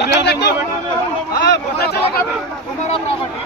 पता चलेगा हमारा प्रॉपर्टी।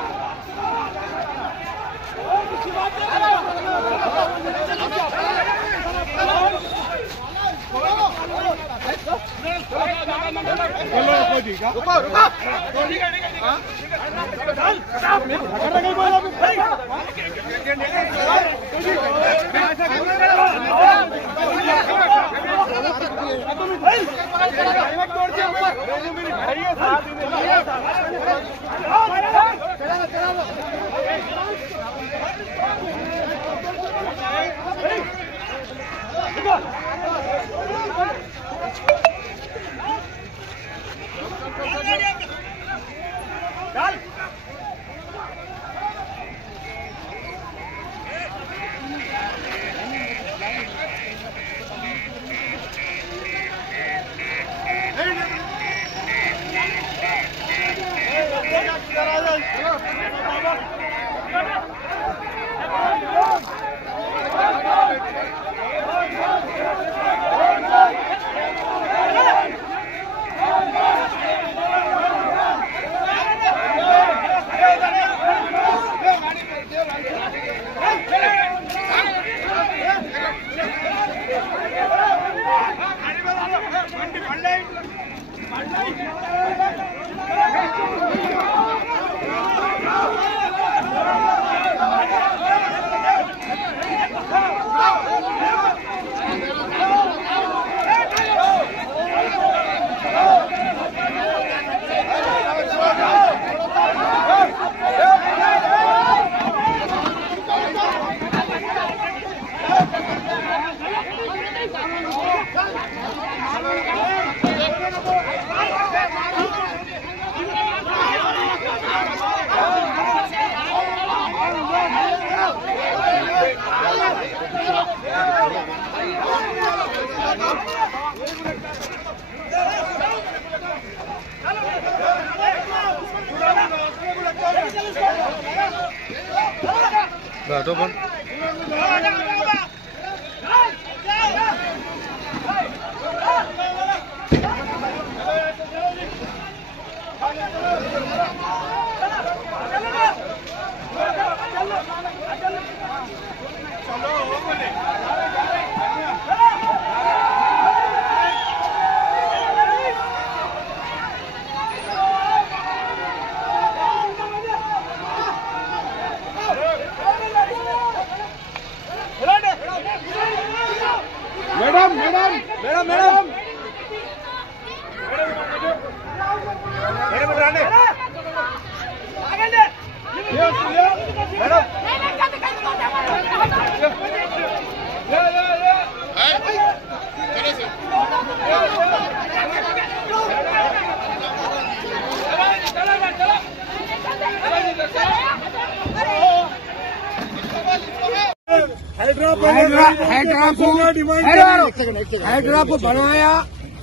हाइड्रा को बनाया,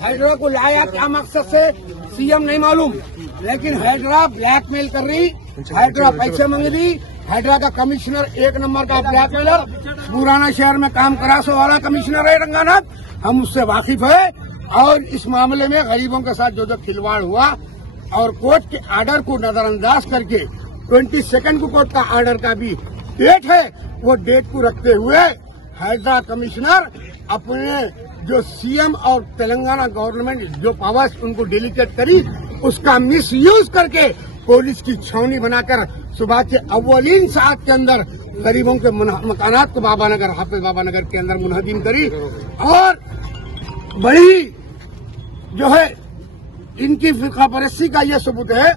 हाइड्रा को लाया क्या मकसद से सीएम नहीं मालूम, लेकिन हाइड्रा ब्लैकमेल कर रही, हाइड्रा पैसे मांग रही। हाइड्रा का कमिश्नर एक नंबर का ब्लैकमेलर, पुराना शहर में काम करासो वाला कमिश्नर है रंगानाथ, हम उससे वाकिफ है। और इस मामले में गरीबों के साथ जो खिलवाड़ हुआ और कोर्ट के ऑर्डर को नजरअंदाज करके 22 को कोर्ट का ऑर्डर का भी डेट है, वो डेट को रखते हुए हाइड्रा कमिश्नर अपने जो सीएम और तेलंगाना गवर्नमेंट जो पावर्स उनको डेलीगेट करी, उसका मिसयूज करके पुलिस की छावनी बनाकर सुबह के अव्वलीन सात के अंदर गरीबों के मकानात को बाबा नगर, हाफिज बाबा नगर के अंदर मुनहदीम करी। और बड़ी जो है इनकी फिरका परस्ती का यह सबूत है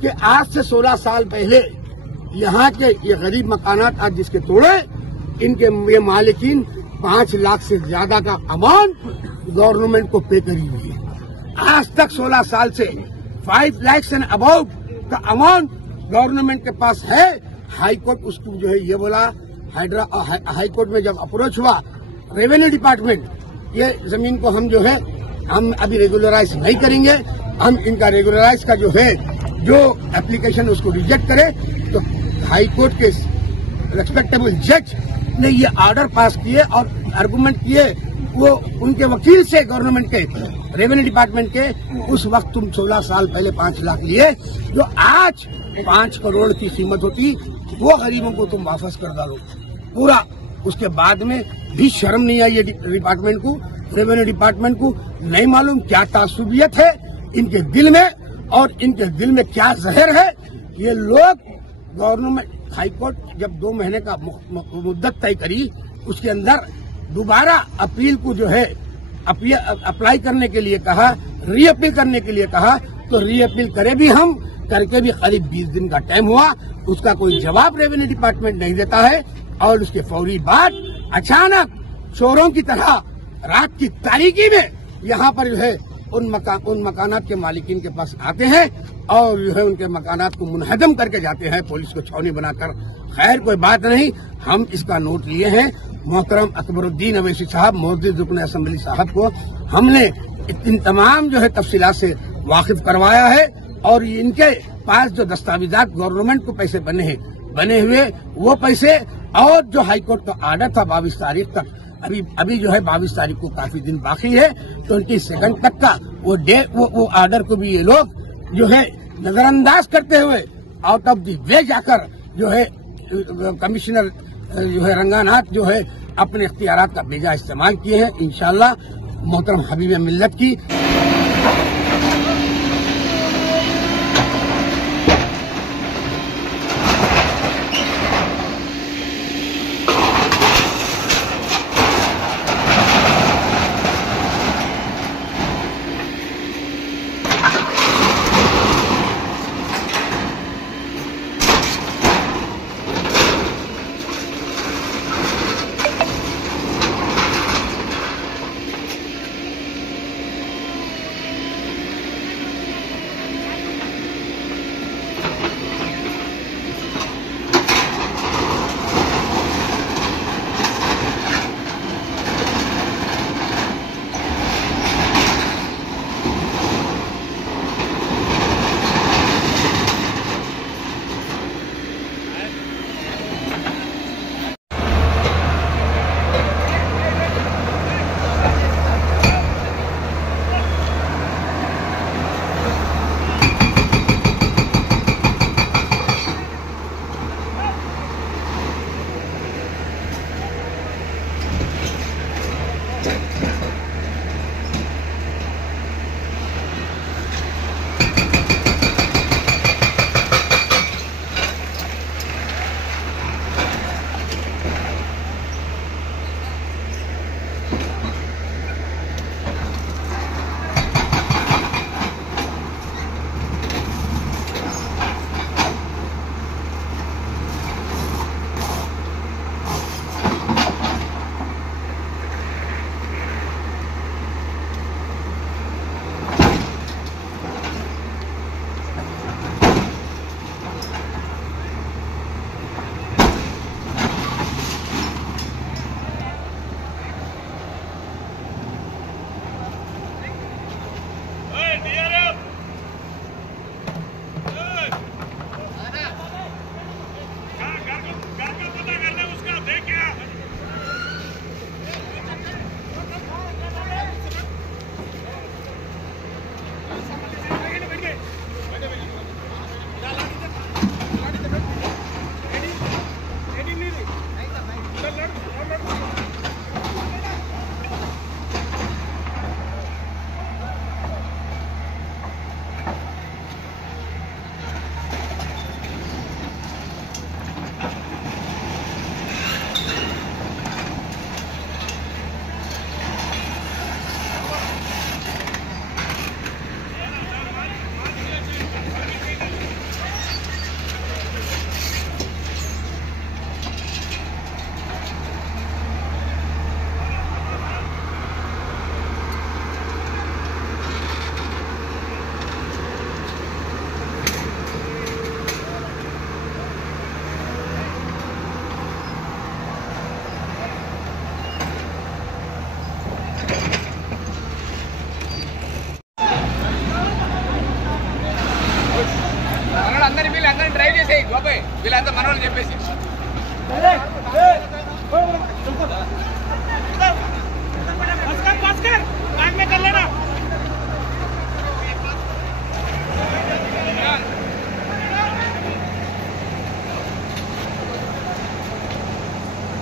कि आज से 16 साल पहले यहाँ के ये गरीब मकानात आज जिसके तोड़े, इनके ये मालिकीन 5 लाख से ज्यादा का अमाउंट गवर्नमेंट को पे करी हुई है। आज तक 16 साल से 5 लाख एंड अबाउट का अमाउंट गवर्नमेंट के पास है। हाईकोर्ट उसको जो है ये बोला, हाईकोर्ट में जब अप्रोच हुआ रेवेन्यू डिपार्टमेंट, ये जमीन को हम जो है हम अभी रेगुलराइज नहीं करेंगे, हम इनका रेगुलराइज का जो है जो एप्लीकेशन उसको रिजेक्ट करे। तो हाईकोर्ट के रेस्पेक्टेबल जज ने ये ऑर्डर पास किए और आर्गुमेंट किए वो उनके वकील से गवर्नमेंट के रेवेन्यू डिपार्टमेंट के उस वक्त तुम 16 साल पहले 5 लाख लिए, जो आज 5 करोड़ की कीमत होती, वो गरीबों को तुम वापस कर डालो पूरा। उसके बाद में भी शर्म नहीं आई ये डिपार्टमेंट को, रेवेन्यू डिपार्टमेंट को। नहीं मालूम क्या तासुबियत है इनके दिल में और इनके दिल में क्या जहर है। ये लोग गवर्नमेंट हाईकोर्ट जब 2 महीने का मुद्दत तय करी, उसके अंदर दोबारा अपील को जो है अप्लाई करने के लिए कहा, रीअपील करने के लिए कहा, तो रीअपील करे भी हम करके भी करीब 20 दिन का टाइम हुआ, उसका कोई जवाब रेवेन्यू डिपार्टमेंट नहीं देता है। और उसके फौरी बाद अचानक चोरों की तरह रात की तारीकी में यहाँ पर जो है उन मकानात के मालिकीन के पास आते हैं और जो है उनके मकानात को मुनहदम करके जाते हैं पुलिस को छावनी बनाकर। खैर कोई बात नहीं, हम इसका नोट लिए हैं। मोहतरम अकबरुद्दीन अवैसी साहब, मोहद्दिस रुकन असेंबली साहब को हमने इन तमाम जो है तफसीलात से वाकिफ करवाया है और इनके पास जो दस्तावेजात गवर्नमेंट को पैसे बने हुए वो पैसे और जो हाईकोर्ट का ऑर्डर था 22 तारीख तक, अभी जो है 22 तारीख को काफी दिन बाकी है, 22 तक का वो ऑर्डर को भी ये लोग जो है नजरअंदाज करते हुए आउट ऑफ द वे जाकर जो है कमिश्नर जो है रंगानाथ जो है अपने इख्तियारात का बेजा इस्तेमाल किए हैं। इंशाअल्लाह मोहतरम हबीब मिल्लत की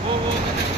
वो